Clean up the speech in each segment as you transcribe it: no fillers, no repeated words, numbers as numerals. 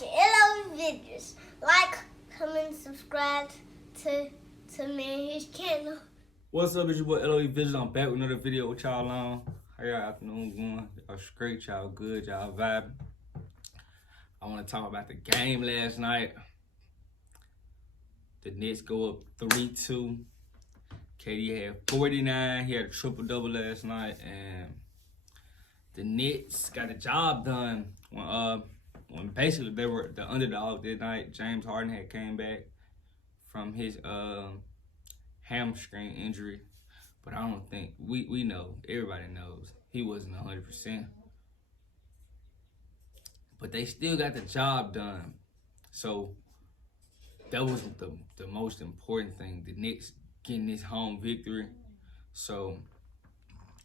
watching LOV videos. Like, comment, subscribe to me and his channel. What's up, it's your boy LOV Vision. I'm back with another video with y'all on. How y'all afternoon going? Y'all straight, y'all good, y'all vibing. I want to talk about the game last night. The Nets go up 3-2. KD had 49. He had a triple-double last night. And the Nets got the job done. When basically they were the underdog that night. James Harden had came back from his hamstring injury. But I don't think, we know, everybody knows, he wasn't 100%. But they still got the job done. So that was the most important thing, the Knicks getting this home victory. So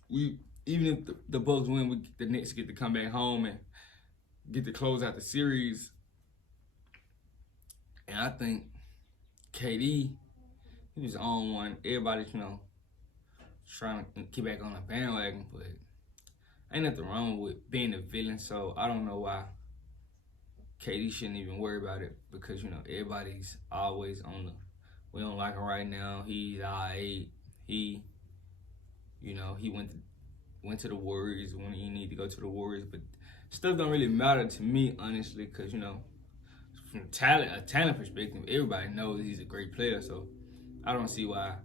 even if the Bucks win, the Knicks get to come back home and get to close out the series. And I think KD, he was on one. Everybody's, trying to get back on the bandwagon, but ain't nothing wrong with being a villain. So I don't know why KD shouldn't even worry about it, because everybody's always on we don't like him right now. He's alright. He went to the Warriors when he need to go to the Warriors, but stuff don't really matter to me, honestly, because from a talent perspective, everybody knows he's a great player. So I don't see why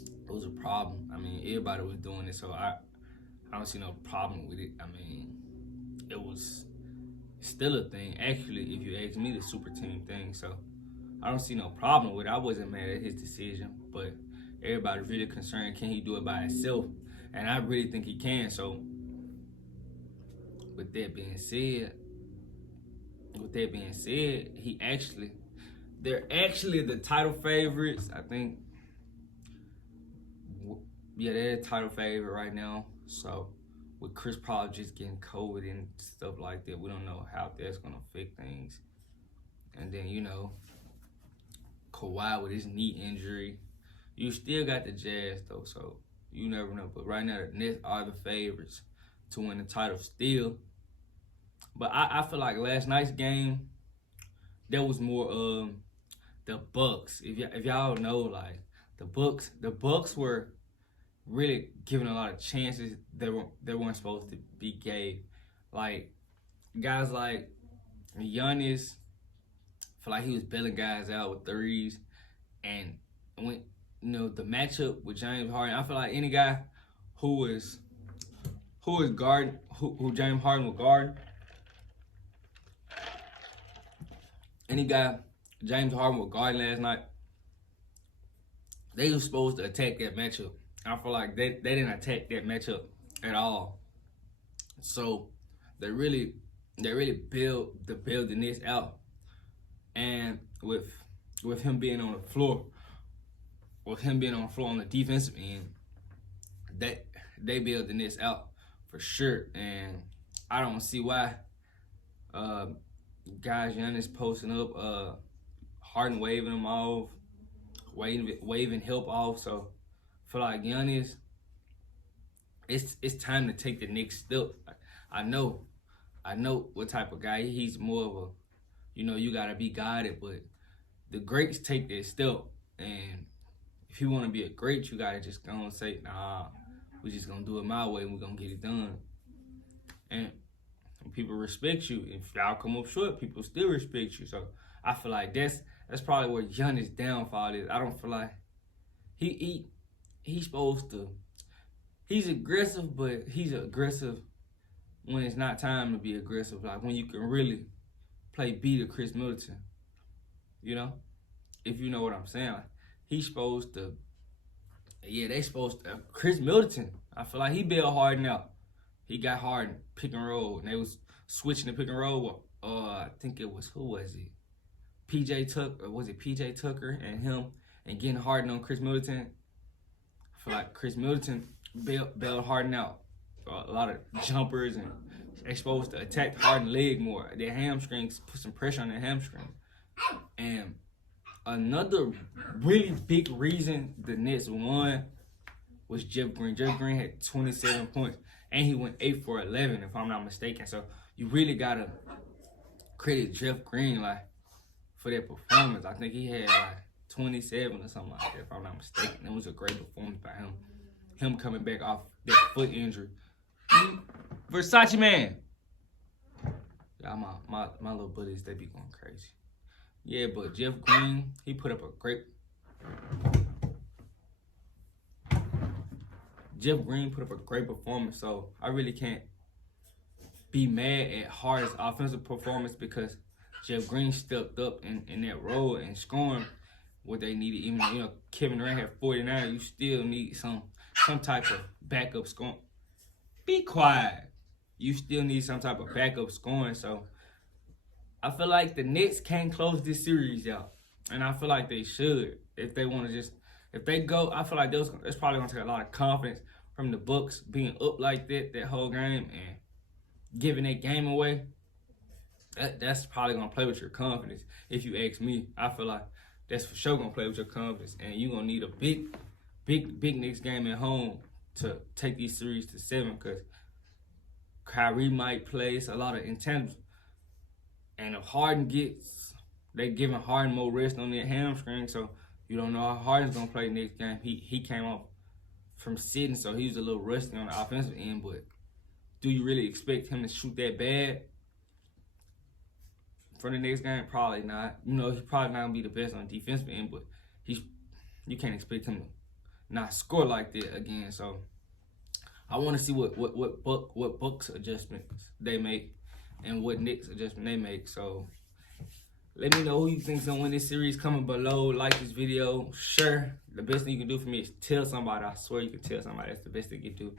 it was a problem. I mean, everybody was doing it, so I don't see no problem with it. I mean, it was still a thing. Actually, if you ask me, the super team thing. So I don't see no problem with it. I wasn't mad at his decision, but everybody's really concerned, can he do it by himself? And I really think he can. So with that being said, they're actually the title favorites. I think, yeah, they're the title favorite right now. So with Chris Paul just getting COVID and stuff like that, we don't know how that's going to affect things. And then, Kawhi with his knee injury. You still got the Jazz, though, so you never know. But right now, the Nets are the favorites to win the title still. But I feel like last night's game, that was more the Bucks. If y'all know, like, the Bucks were really giving a lot of chances they weren't supposed to be gave. Like, guys like Giannis, I feel like he was bailing guys out with threes. And when the matchup with James Harden, I feel like any guy who James Harden would guard, any guy James Harden would guard last night, they were supposed to attack that matchup. I feel like they didn't attack that matchup at all. So they really build the Nets out. And with him being on the floor, on the defensive end, they build the Nets out for sure. And I don't see why guys Giannis posting up, Harden waving him off, waving help off. So I feel like Giannis, it's time to take the next step. I know what type of guy he's more of a, you gotta be guided, but the greats take that step. And if you want to be a great, you gotta just go and say, nah, we're just gonna do it my way and we're gonna get it done. And people respect you. If y'all come up short, people still respect you. So I feel like that's probably where Giannis' downfall is. I don't feel like he's supposed to. He's aggressive, but he's aggressive when it's not time to be aggressive. Like when you can really play B to Chris Middleton. If you know what I'm saying. Like, he's supposed to. Yeah, they supposed to. Chris Middleton, I feel like he bailed Harden out. He got Harden pick and roll, and they was switching the pick and roll. I think it was, who was it? PJ Tucker, or was it PJ Tucker and him, and getting Harden on Chris Middleton? I feel like Chris Middleton bailed Harden out. A lot of jumpers, and they supposed to attack Harden's leg more. Their hamstrings, put some pressure on their hamstrings. And another really big reason the Nets won was Jeff Green. Jeff Green had 27 points, and he went 8 for 11, if I'm not mistaken. So you really gotta credit Jeff Green like for that performance. I think he had like 27 or something like that, if I'm not mistaken. It was a great performance by him. Him coming back off that foot injury. Versace man. Yeah, my little buddies, they be going crazy. Yeah, but Jeff Green, he put up a great. Jeff Green put up a great performance, so I really can't be mad at Harden's offensive performance because Jeff Green stepped up in that role and scoring what they needed. Even though, Kevin Durant had 49, you still need some type of backup scoring. Be quiet. You still need some type of backup scoring. So I feel like the Knicks can't close this series out, and I feel like they should if they want to just. If they go, I feel like it's probably going to take a lot of confidence from the Bucks being up like that whole game and giving that game away. That's probably going to play with your confidence. If you ask me, I feel like that's for sure going to play with your confidence. And you're going to need a big Knicks game at home to take these series to 7 because Kyrie might play. It's a lot of intangibles. And if Harden they're giving Harden more rest on that hamstring, so you don't know how Harden's going to play next game. He came off from sitting, so he was a little rusty on the offensive end, but do you really expect him to shoot that bad for the next game? Probably not. He's probably not going to be the best on the defensive end, but you can't expect him to not score like that again. So I want to see what Bucks adjustments they make and what Knicks adjustment they make. So let me know who you think's gonna win this series. Comment below, like this video, share. The best thing you can do for me is tell somebody. I swear you can tell somebody. That's the best thing you can do.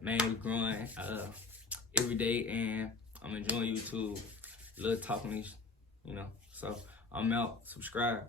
Man, we're growing every day, and I'm enjoying YouTube. Love talking these, So I'm out. Subscribe.